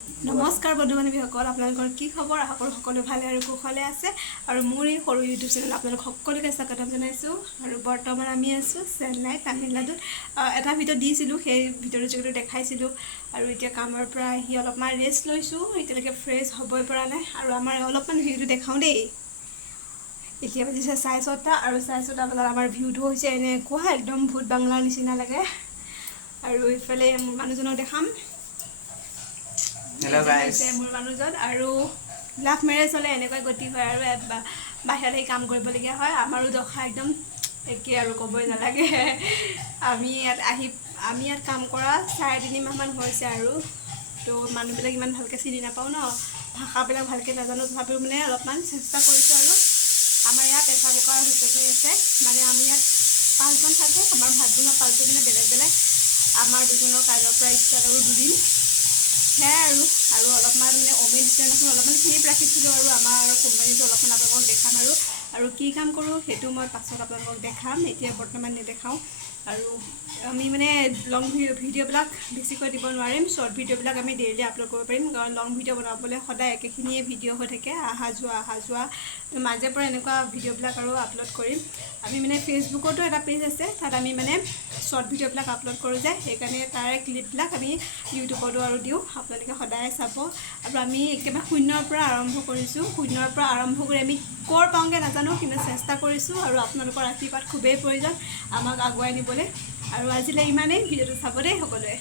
নমস্কাৰ বন্ধু বান্ধৱীসকল, আপোনালোকৰ কি খবৰ? আশা কৰোঁ সকলো ভালে আৰু কুশলে আছে। আৰু মোৰ এই সৰু ইউটিউব চেনেল আপোনালোক সকলোকে স্বাগতম জনাইছোঁ। আৰু বৰ্তমান আমি আছোঁ চেন্নাই, তামিলনাডুত। এটা ভিডিঅ' দিছিলোঁ, সেই ভিডিঅ'টো যিহেতু দেখাইছিলোঁ। আৰু এতিয়া কামৰ পৰা আহি অলপমান ৰেষ্ট লৈছোঁ, এতিয়ালৈকে ফ্ৰেছ হ'বই পৰা নাই। আৰু আমাৰ অলপমান ভিউটো দেখাওঁ দেই। এতিয়া বাজিছে 6:30 আৰু 6:30 বজাত আমাৰ ভিউটো হৈছে এনেকুৱা একদম ভূত বাংলাৰ নিচিনা লাগে। আৰু ইফালে মোৰ মানুহজনক দেখাম। হেল্ল' গাইজ, মোৰ মানুহজন আৰু লাভ মেৰেজ হ'লে এনেকুৱা গতি হয় আৰু বাহিৰলৈ কাম কৰিবলগীয়া হয়। আমাৰো দশা একদম একেই আৰু ক'বই নালাগে। আমি ইয়াত কাম কৰা 3.5 মাহমান হৈছে আৰু তো মানুহবিলাক ইমান ভালকৈ চিনি নাপাওঁ ন, ভাষাবিলাক ভালকৈ নাজানো। তথাপিও মানে অলপমান চেষ্টা কৰিছোঁ। আৰু আমাৰ ইয়াত প্ৰেছাৰ কুকাৰ হোটেল হৈ আছে, মানে আমি ইয়াত 5জন থাকোঁ। আমাৰ ভাত বনোৱা 5জন মানে বেলেগ বেলেগ। আমাৰ দুজনৰ কাইলৈৰ পৰা ষ্টাৰ্ট আৰু 2 দিন সেয়াই আৰু অলপমান মানে অমেন ষ্টেণ্ডখন অলপমান ক্লিপ ৰাখিছিলোঁ। আৰু আমাৰ কোম্পানীটো অলপমান আপোনালোকক দেখাম আৰু কি কাম কৰোঁ সেইটো মই পাছত আপোনালোকক দেখাম, এতিয়া বৰ্তমান নেদেখাওঁ। আৰু আমি মানে লং ভিডিঅ'বিলাক বেছিকৈ দিব নোৱাৰিম। শ্বৰ্ট ভিডিঅ'বিলাক আমি ডেইলি আপলোড কৰিব পাৰিম, কাৰণ লং ভিডিঅ' বনাবলৈ সদায় একেখিনিয়ে ভিডিঅ' হৈ থাকে, অহা যোৱা মাজে পৰা এনেকুৱা ভিডিঅ'বিলাক আৰু আপলোড কৰিম। আমি মানে ফেচবুকতো এটা পেজ আছে, তাত আমি মানে শ্বৰ্ট ভিডিঅ'বিলাক আপলোড কৰোঁ যে, সেইকাৰণে তাৰে ক্লিপবিলাক আমি ইউটিউবতো আৰু দিওঁ। আপোনালোকে সদায় চাব। আৰু আমি একেবাৰে শূন্যৰ পৰা আৰম্ভ কৰিছোঁ, শূন্যৰ পৰা আৰম্ভ কৰি আমি ক'ৰ পাওঁগৈ নাজানো, কিন্তু চেষ্টা কৰিছোঁ। আৰু আপোনালোকৰ আশীৰ্বাদ খুবেই প্ৰয়োজন আমাক আগুৱাই নিবলৈ। আৰু আজিলৈ ইমানেই, ভিডিঅ'টো চাব দেই সকলোৱে।